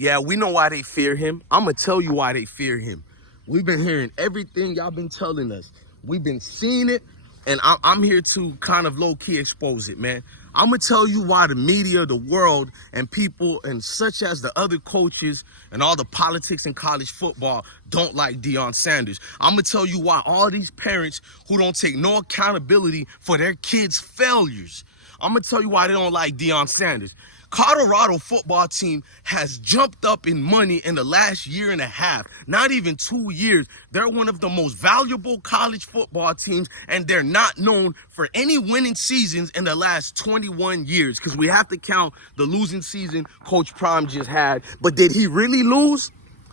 Yeah, we know why they fear him. I'm going to tell you why they fear him. We've been hearing everything y'all been telling us. We've been seeing it, and I'm here to kind of low-key expose it, man. I'm going to tell you why the media, the world, and people, and such as the other coaches and all the politics in college football don't like Deion Sanders. I'm going to tell you why all these parents who don't take no accountability for their kids' failures. I'm going to tell you why they don't like Deion Sanders. Colorado football team has jumped up in money in the last year and a half, not even 2 years. They're one of the most valuable college football teams, and they're not known for any winning seasons in the last 21 years, because we have to count the losing season Coach Prime just had. But did he really lose?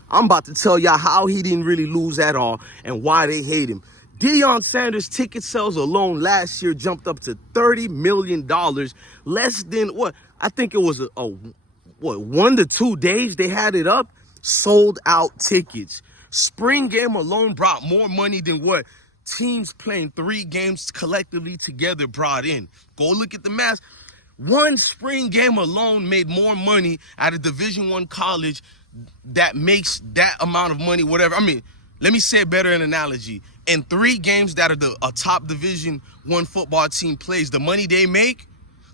I'm about to tell y'all how he didn't really lose at all and why they hate him. Deion Sanders' ticket sales alone last year jumped up to $30 million, less than what? I think it was 1 to 2 days they had it up, sold out tickets. Spring game alone brought more money than what teams playing 3 games collectively together brought in. Go look at the math. One spring game alone made more money at a Division I college that makes that amount of money, whatever. I mean, let me say it better in analogy. In 3 games that a top Division I football team plays, the money they make,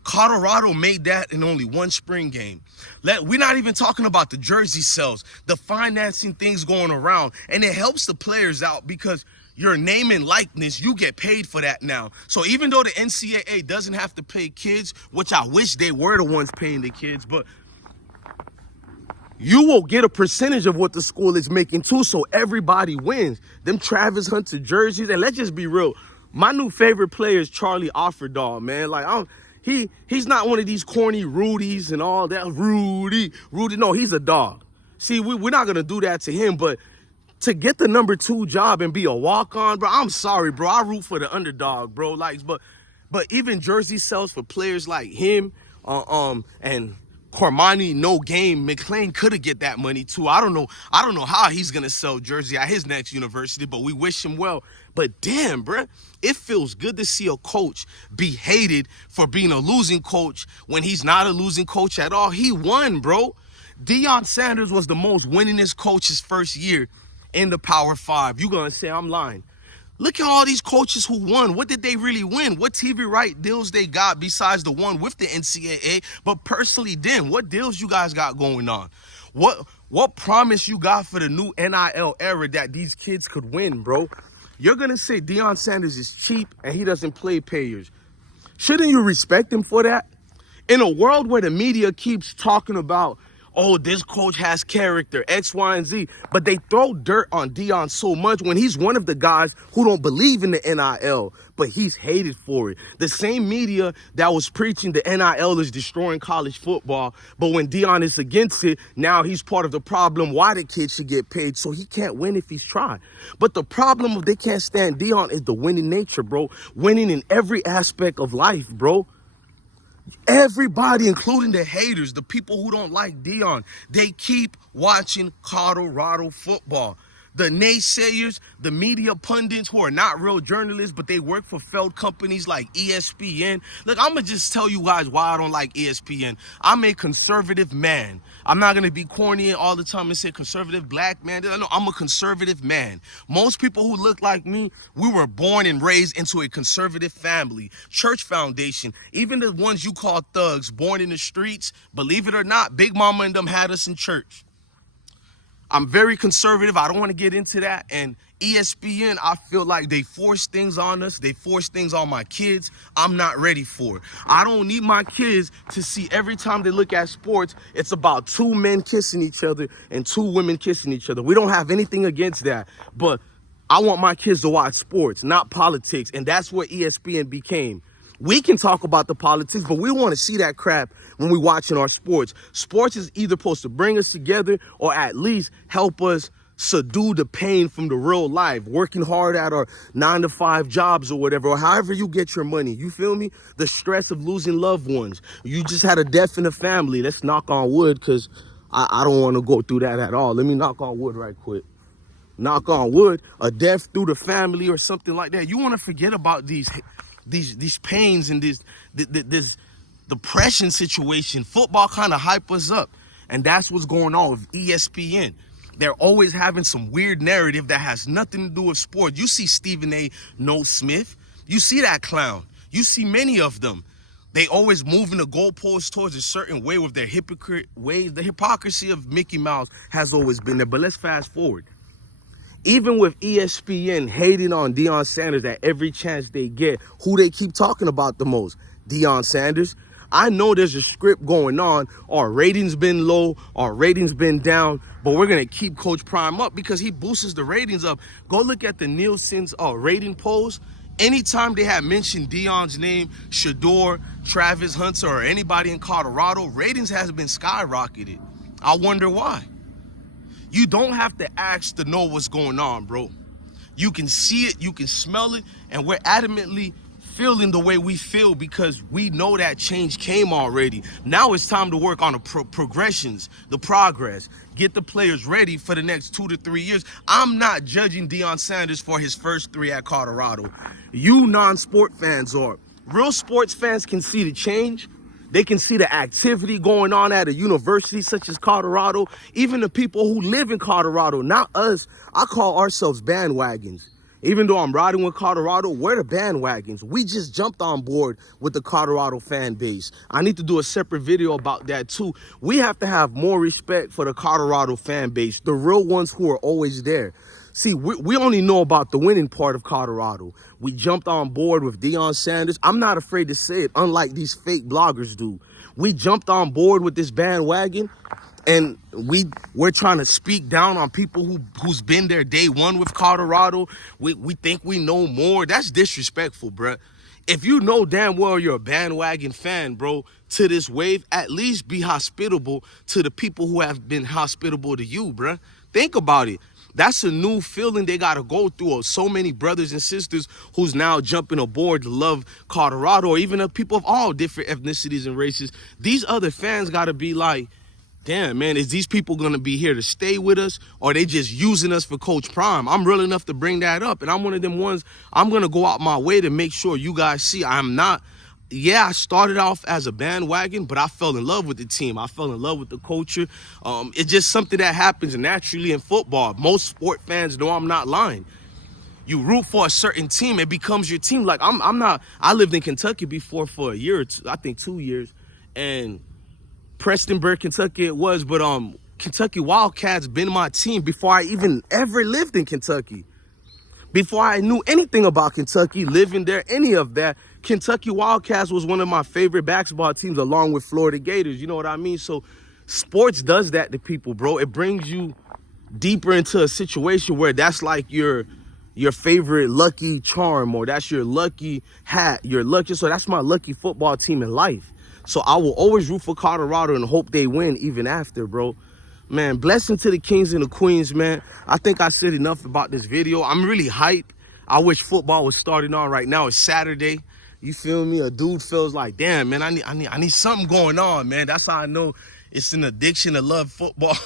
Colorado made that in only 1 spring game. We're not even talking about the jersey sales, the financing things going around, and it helps the players out because your name and likeness, you get paid for that now. So even though the NCAA doesn't have to pay kids, which I wish they were the ones paying the kids, but you will get a percentage of what the school is making too, so everybody wins. Them Travis Hunter jerseys, and let's just be real. My new favorite player is Charlie Offerdahl, man. Like, he's not one of these corny Rudies and all that. Rudy, no, he's a dog. See, we're not going to do that to him, but to get the number 2 job and be a walk-on, bro, I'm sorry, bro. I root for the underdog, bro. Like, but even jersey sales for players like him, and Cormani, no game. McClain could have get that money too. I don't know how he's gonna sell jersey at his next university, but we wish him well. But damn, bruh, it feels good to see a coach be hated for being a losing coach when he's not a losing coach at all. He won, bro. Deion Sanders was the most winningest coach his first year in the Power 5. You gonna say I'm lying? Look at all these coaches who won. What did they really win? What TV right deals they got besides the one with the NCAA? But personally, then, what deals you guys got going on? What promise you got for the new NIL era that these kids could win, bro? You're going to say Deion Sanders is cheap and he doesn't play payers. Shouldn't you respect him for that? In a world where the media keeps talking about, oh, this coach has character, X, Y, and Z, but they throw dirt on Deion so much when he's one of the guys who don't believe in the NIL, but he's hated for it. The same media that was preaching the NIL is destroying college football, but when Deion is against it, now he's part of the problem why the kids should get paid, so he can't win if he's trying. But the problem of they can't stand Deion is the winning nature, bro. Winning in every aspect of life, bro. Everybody, including the haters, the people who don't like Deion, they keep watching Colorado football. The naysayers, the media pundits who are not real journalists, but they work for failed companies like ESPN. Look, I'm going to just tell you guys why I don't like ESPN. I'm a conservative man. I'm not going to be corny all the time and say conservative black man. No, I'm a conservative man. Most people who look like me, we were born and raised into a conservative family, church foundation. Even the ones you call thugs, born in the streets, believe it or not, Big Mama and them had us in church. I'm very conservative. I don't want to get into that. And ESPN, I feel like they force things on us. They force things on my kids. I'm not ready for it. I don't need my kids to see every time they look at sports, it's about 2 men kissing each other and 2 women kissing each other. We don't have anything against that. But I want my kids to watch sports, not politics. And that's what ESPN became. We can talk about the politics, but we want to see that crap when we're watching our sports. Sports is either supposed to bring us together or at least help us subdue the pain from the real life, working hard at our 9-to-5 jobs or whatever, or however you get your money. You feel me? The stress of losing loved ones. You just had a death in the family. Let's knock on wood, because I don't want to go through that at all. Let me knock on wood right quick. Knock on wood, a death through the family or something like that. You want to forget about these pains and this depression situation. Football kind of hype us up. And that's what's going on with ESPN. They're always having some weird narrative that has nothing to do with sports. You see Stephen A. No Smith. You see that clown. You see many of them. They always moving the goalposts towards a certain way with their hypocrite ways. The hypocrisy of Mickey Mouse has always been there. But let's fast forward. Even with ESPN hating on Deion Sanders at every chance they get, who they keep talking about the most? Deion Sanders. I know there's a script going on. Our ratings been low, our ratings been down, but we're going to keep Coach Prime up because he boosts the ratings up. Go look at the Nielsen's rating polls. Anytime they have mentioned Deion's name, Shador, Travis Hunter, or anybody in Colorado, ratings has been skyrocketed. I wonder why. You don't have to ask to know what's going on, bro. You can see it, you can smell it, and we're adamantly feeling the way we feel because we know that change came already. Now it's time to work on the progressions, the progress, get the players ready for the next 2 to 3 years. I'm not judging Deion Sanders for his first 3 at Colorado. You non-sport fans are. Real sports fans can see the change. They can see the activity going on at a university such as Colorado. Even the people who live in Colorado, not us, I call ourselves bandwagons. Even though I'm riding with Colorado, we're the bandwagons. We just jumped on board with the Colorado fan base. I need to do a separate video about that too. We have to have more respect for the Colorado fan base, the real ones who are always there. See, we only know about the winning part of Colorado. We jumped on board with Deion Sanders. I'm not afraid to say it, unlike these fake bloggers do. We jumped on board with this bandwagon, and we're trying to speak down on people who's been there day one with Colorado. We think we know more. That's disrespectful, bruh. If you know damn well you're a bandwagon fan, bro, to this wave, at least be hospitable to the people who have been hospitable to you, bruh. Think about it. That's a new feeling they got to go through of so many brothers and sisters who's now jumping aboard to love Colorado, or even of people of all different ethnicities and races. These other fans got to be like, damn, man, is these people going to be here to stay with us, or are they just using us for Coach Prime? I'm real enough to bring that up, and I'm one of them ones. I'm going to go out my way to make sure you guys see I'm not. Yeah, I started off as a bandwagon, but I fell in love with the team. I fell in love with the culture. It's just something that happens naturally in football. Most sport fans know I'm not lying. You root for a certain team, it becomes your team. Like I'm not. I lived in Kentucky before for a year or two, I think 2 years, and Prestonburg, Kentucky it was, but Kentucky Wildcats been my team before I even ever lived in Kentucky. Before I knew anything about Kentucky, living there, any of that, Kentucky Wildcats was one of my favorite basketball teams along with Florida Gators. You know what I mean? So sports does that to people, bro. It brings you deeper into a situation where that's like your favorite lucky charm, or that's your lucky hat, your lucky. So that's my lucky football team in life. So I will always root for Colorado and hope they win even after, bro. Man, blessing to the kings and the queens, man. I think I said enough about this video. I'm really hyped. I wish football was starting on right now. It's Saturday. You feel me? A dude feels like, damn, man, I need something going on, man. That's how I know it's an addiction to love football.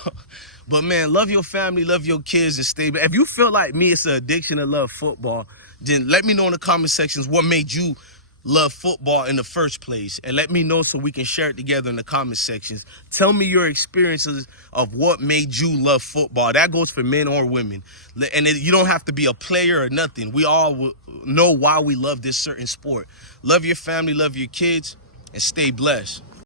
But, man, love your family, love your kids, and stay. If you feel like me, it's an addiction to love football, then let me know in the comment sections what made you love football in the first place, and let me know so we can share it together in the comment sections. Tell me your experiences of what made you love football. That goes for men or women, and you don't have to be a player or nothing. We all know why we love this certain sport. Love your family, love your kids, and stay blessed.